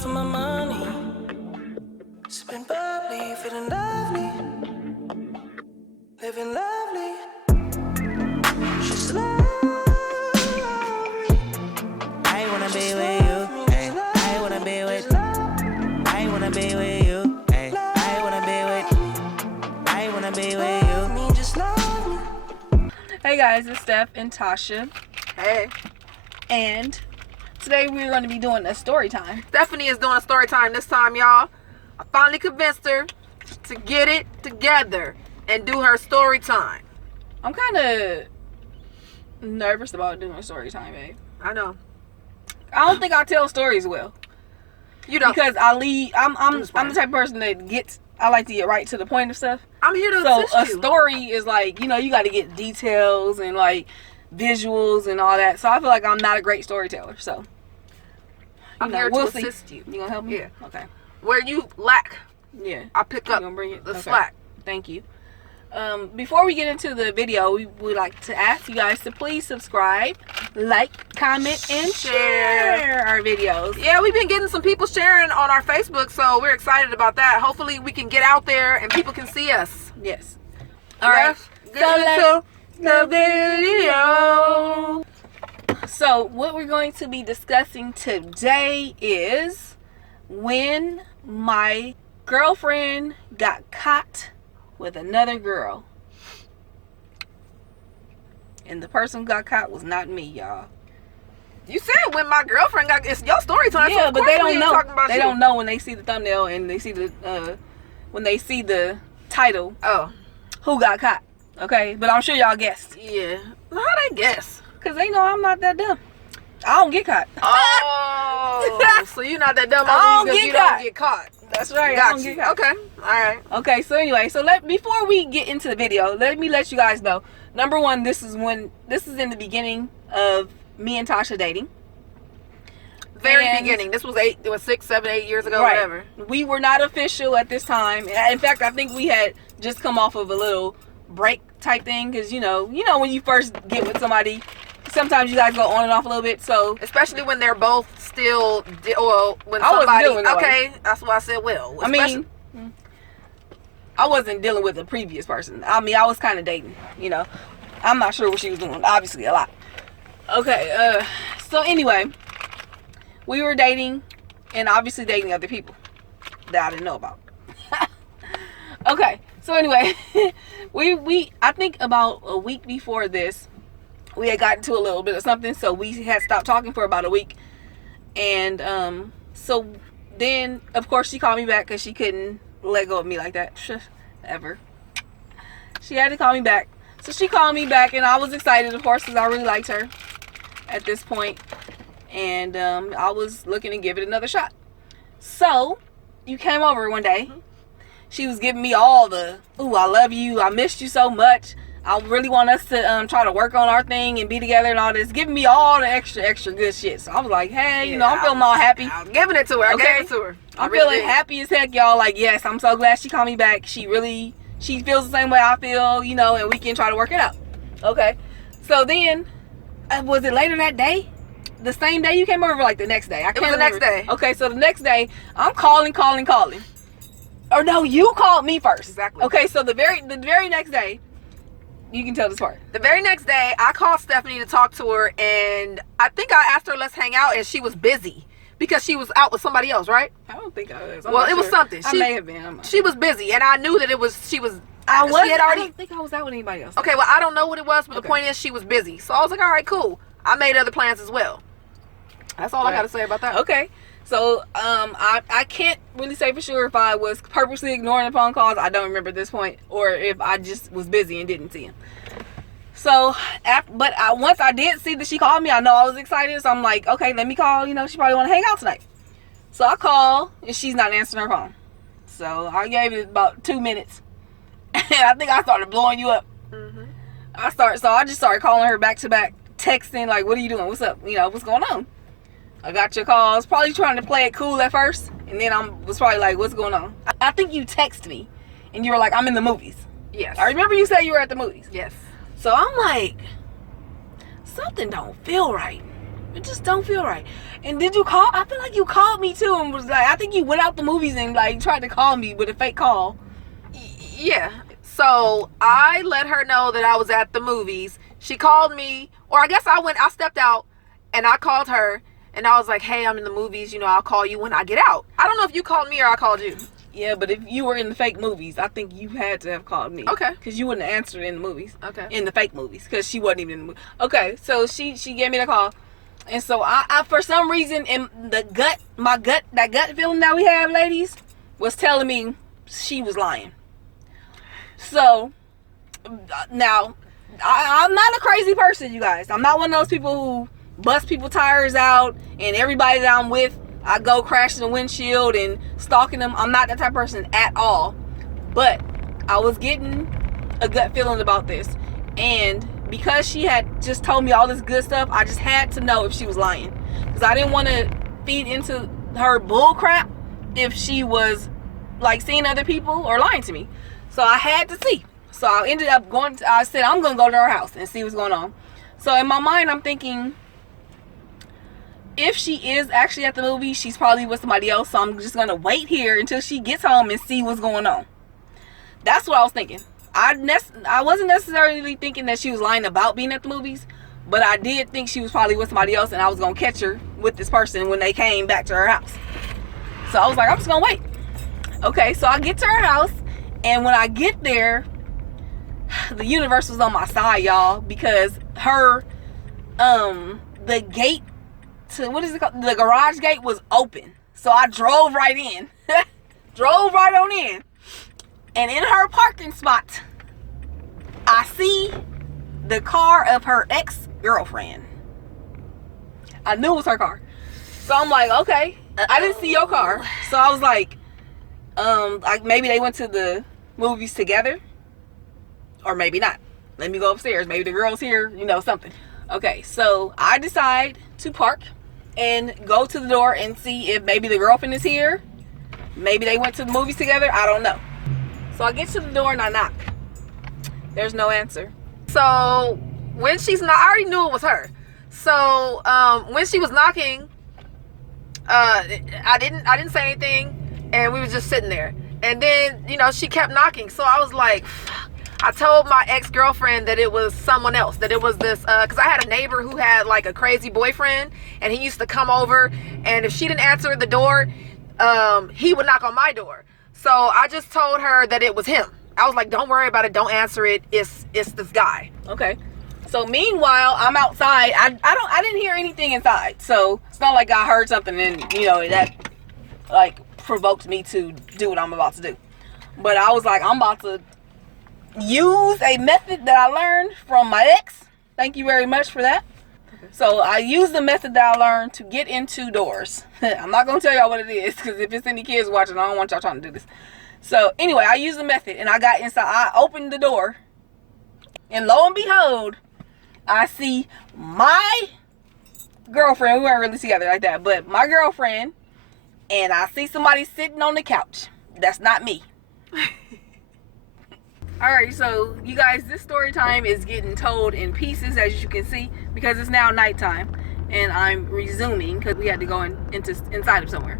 for my money. Sipping bubbly, feeling lovely. Living lovely. She's lovely. I wanna be with you. Ay, I wanna be with. I wanna be with you. Ay, I wanna be with. I wanna be with you. Me, just love me. Hey guys, it's Steph and Tasha. Hey. And today we're going to be doing a story time. Stephanie is doing a story time this time, y'all. I finally convinced her to get it together and do her story time. I'm kind of nervous about doing a story time, babe. I know. I don't think I tell stories well. You don't. Because I'm the type of person that I like to get right to the point of stuff. I'm here to assist So a you. story is like, you got to get details and like visuals and all that. So I feel like I'm not a great storyteller. So I'm here we'll to see. assist you. You gonna help me? Yeah. Okay. Where you lack, Yeah. I pick You up gonna bring it? the Okay. slack. Thank you. Before we get into the video, we would like to ask you guys to please subscribe, like, comment, and share our videos. Yeah, we've been getting some people sharing on our Facebook, so we're excited about that. Hopefully we can get out there and people can see us. Yes. All right. Get into the video. So what we're going to be discussing today is when my girlfriend got caught with another girl. And the person who got caught was not me, y'all. You said when my girlfriend got, it's your story time. Yeah, so but they don't know. They Don't know when they see the thumbnail and they see the when they see the title. Oh, Who got caught? Okay, but I'm sure y'all guessed. yeah. How they guess? Cause they know I'm not that dumb. I don't get caught. Oh, so you're not that dumb I don't because get you caught. don't get caught. That's right. I Got don't you. get caught. Okay. All right. Okay, so anyway, before we get into the video, let me let you guys know. Number one, this is in the beginning of me and Tasha dating. Very And- beginning. This was 6, 7, 8 years ago, Right. whatever. We were not official at this time. In fact, I think we had just come off of a little break type thing because you know when you first get with somebody, sometimes you guys go on and off a little bit. So Especially when they're both still, when I wasn't somebody, dealing with nobody. okay, that's why I said well. I mean, I wasn't dealing with a previous person. I mean, I was kind of dating, I'm not sure what she was doing. Obviously, a lot. Okay, so anyway, we were dating and obviously dating other people that I didn't know about. Okay, so anyway, I think about a week before this, we had gotten to a little bit of something, so we had stopped talking for about a week. And so then, of course, she called me back because she couldn't let go of me like that ever. She had to call me back. So she called me back, and I was excited, of course, because I really liked her at this point. And I was looking to give it another shot. So you came over one day. She was giving me all the, ooh, I love you, I missed you so much, I really want us to try to work on our thing and be together and all this, giving me all the extra good shit. So I was like, hey, I'm feeling all happy. I'm giving it to her. I gave it to her. I'm feeling happy as heck, y'all. Like, yes, I'm so glad she called me back. She feels the same way I feel, and we can try to work it out. Okay. So then, was it later that day? The same day you came over, like the next day? It was the next day. Okay, so the next day, I'm calling. Or no, you called me first. Exactly. Okay, so the very next day, you can tell this part. The very next day, I called Stephanie to talk to her, and I think I asked her, let's hang out, and she was busy because she was out with somebody else, right? I don't think I was. Well, it was something. I may have been. She was busy, and I knew that she was. I already. don't think I was out with anybody else. Okay, well, I don't know what it was, but Okay. the point is she was busy. So I was like, all right, cool. I made other plans as well. That's all I got to say about that. Okay. So, I can't really say for sure if I was purposely ignoring the phone calls. I don't remember at this point, or if I just was busy and didn't see him. So, once I did see that she called me, I know I was excited. So I'm like, okay, let me call. She probably want to hang out tonight. So I call, and she's not answering her phone. So I gave it about 2 minutes, and I think I started blowing you up. Mm-hmm. I just started calling her back to back, texting like, "What are you doing? What's up? What's going on?" I got your calls, probably trying to play it cool at first, and then was probably like, what's going on? I think you texted me, and you were like, I'm in the movies. Yes. I remember you said you were at the movies. Yes. So I'm like, something don't feel right. It just don't feel right. And did you call? I feel like you called me too and was like, I think you went out the movies and like tried to call me with a fake call. Yeah. So I let her know that I was at the movies. She called me, or I guess I stepped out and I called her and I was like, hey, I'm in the movies, I'll call you when I get out. I don't know if you called me or I called you. Yeah, but if you were in the fake movies, I think you had to have called me. Okay. Because you wouldn't have answered in the movies. Okay. In the fake movies, because she wasn't even in the movie. Okay, so she gave me the call. And so I for some reason, in that gut feeling that we have, ladies, was telling me she was lying. So, now, I'm not a crazy person, you guys. I'm not one of those people who bust people's tires out and everybody that I'm with, I go crashing the windshield and stalking them. I'm not that type of person at all. But I was getting a gut feeling about this. And because she had just told me all this good stuff, I just had to know if she was lying. Because I didn't want to feed into her bull crap if she was like seeing other people or lying to me. So I had to see. So I ended up I said, I'm going to go to her house and see what's going on. So in my mind, I'm thinking, if she is actually at the movie, she's probably with somebody else. So I'm just going to wait here until she gets home and see what's going on. That's what I was thinking. I wasn't necessarily thinking that she was lying about being at the movies, but I did think she was probably with somebody else and I was going to catch her with this person when they came back to her house. So I was like, I'm just going to wait. Okay, so I get to her house, and when I get there, the universe was on my side, y'all, because the gate to, what is it called? The garage gate was open. So I drove right in. Drove right on in. And in her parking spot, I see the car of her ex-girlfriend. I knew it was her car. So I'm like, okay, I didn't see your car. So I was like maybe they went to the movies together. Or maybe not. Let me go upstairs. Maybe the girl's here, something. Okay, so I decide to park and go to the door and see if maybe the girlfriend is here. Maybe they went to the movies together. I don't know. So I get to the door and I knock. There's no answer. So when she's not, I already knew it was her. So when she was knocking, I didn't say anything, and we was just sitting there. And then she kept knocking. So I was like, I told my ex-girlfriend that it was someone else, that it was this, because I had a neighbor who had like a crazy boyfriend, and he used to come over, and if she didn't answer the door, he would knock on my door. So I just told her that it was him. I was like, don't worry about it, don't answer it, it's this guy. Okay. So meanwhile, I'm outside. I didn't hear anything inside. So it's not like I heard something and that like provoked me to do what I'm about to do. But I was like, I'm about to use a method that I learned from my ex. Thank you very much for that. Okay. So I used the method that I learned to get into doors. I'm not going to tell y'all what it is, because if it's any kids watching, I don't want y'all trying to do this. So anyway, I used the method and I got inside. I opened the door, and lo and behold, I see my girlfriend. We weren't really together like that, but my girlfriend, and I see somebody sitting on the couch. That's not me. Alright, so you guys, this story time is getting told in pieces, as you can see, because it's now nighttime and I'm resuming because we had to go inside of somewhere.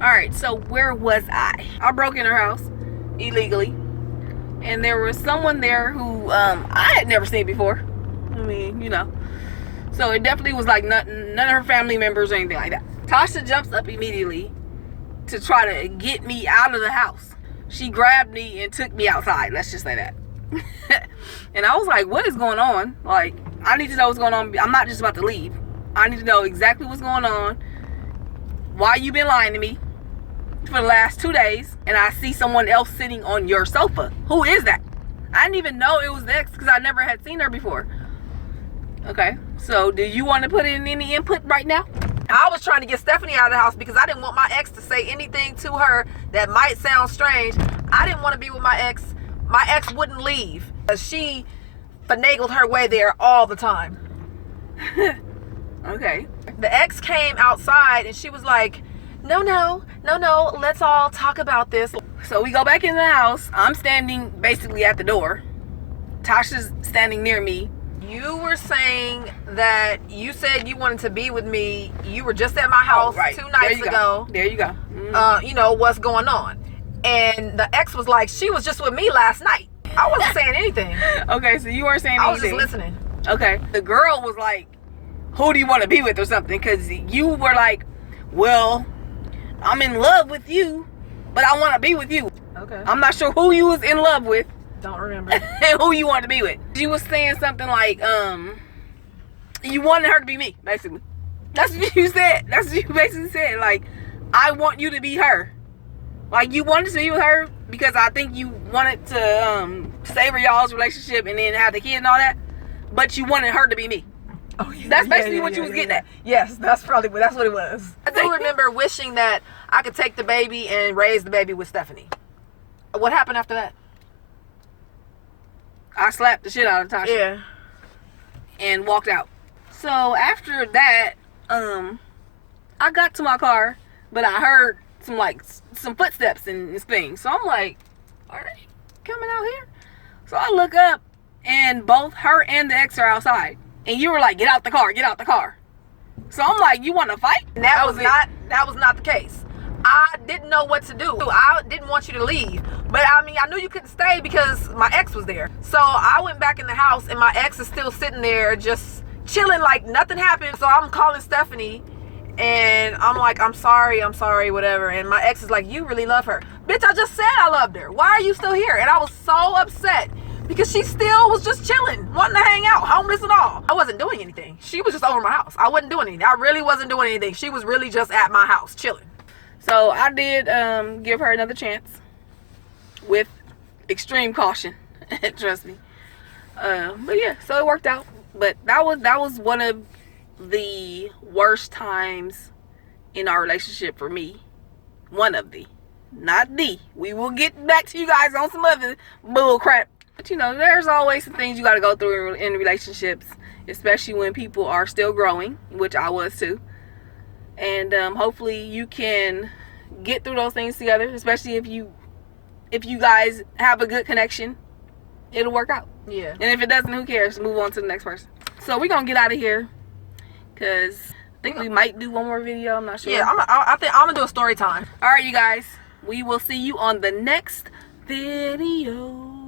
Alright, so where was I? I broke in her house illegally, and there was someone there who I had never seen before. I mean, so it definitely was like none of her family members or anything like that. Tasha jumps up immediately to try to get me out of the house. She grabbed me and took me outside. Let's just say that. And I was like, what is going on? Like, I need to know what's going on. I'm not just about to leave. I need to know exactly what's going on. Why you been lying to me for the last 2 days. And I see someone else sitting on your sofa. Who is that? I didn't even know it was the ex because I never had seen her before. Okay, so do you want to put in any input right now? I was trying to get Stephanie out of the house because I didn't want my ex to say anything to her that might sound strange. I didn't want to be with my ex. My ex wouldn't leave. She finagled her way there all the time. Okay. The ex came outside and she was like, no, let's all talk about this. So we go back in the house. I'm standing basically at the door. Tasha's standing near me, You were saying that you said you wanted to be with me. You were just at my house 2 nights ago. There you go. Mm-hmm. You know, what's going on. And the ex was like, she was just with me last night. I wasn't saying anything. Okay, so you weren't saying anything. I was just listening. Okay. The girl was like, who do you want to be with or something? Because you were like, well, I'm in love with you, but I want to be with you. Okay. I'm not sure who you was in love with. Don't remember. And who you wanted to be with. She was saying something like, you wanted her to be me, basically. That's what you said. That's what you basically said. Like, I want you to be her. Like, you wanted to be with her because I think you wanted to savor y'all's relationship and then have the kid and all that. But you wanted her to be me. Oh, yeah, that's basically what you was getting at. Yes, that's what it was. I do remember wishing that I could take the baby and raise the baby with Stephanie. What happened after that? I slapped the shit out of Tasha. Yeah. And walked out. So after that, I got to my car, but I heard some footsteps and things. So I'm like, are they coming out here? So I look up, and both her and the ex are outside. And you were like, get out the car, get out the car. So I'm like, you want to fight? That was not the case. I didn't know what to do. I didn't want you to leave. But I mean, I knew you couldn't stay because my ex was there. So I went back in the house and my ex is still sitting there just chilling like nothing happened. So I'm calling Stephanie and I'm like, I'm sorry, whatever. And my ex is like, you really love her. Bitch, I just said I loved her. Why are you still here? And I was so upset because she still was just chilling, wanting to hang out, homeless and all. I wasn't doing anything. She was just over my house. I wasn't doing anything. I really wasn't doing anything. She was really just at my house, chilling. So I did give her another chance with extreme caution. Trust me. But yeah, so it worked out. But that was one of the worst times in our relationship for me. One of the. Not the. We will get back to you guys on some other bull crap. But you know, there's always some things you got to go through in relationships, especially when people are still growing, which I was too. And hopefully you can get through those things together, especially if you guys have a good connection. It'll work out. Yeah. And if it doesn't, who cares? Move on to the next person. So we're gonna get out of here because I think we might do one more video. I'm not sure. Yeah, I think I'm gonna do a story time. All right, you guys. We will see you on the next video.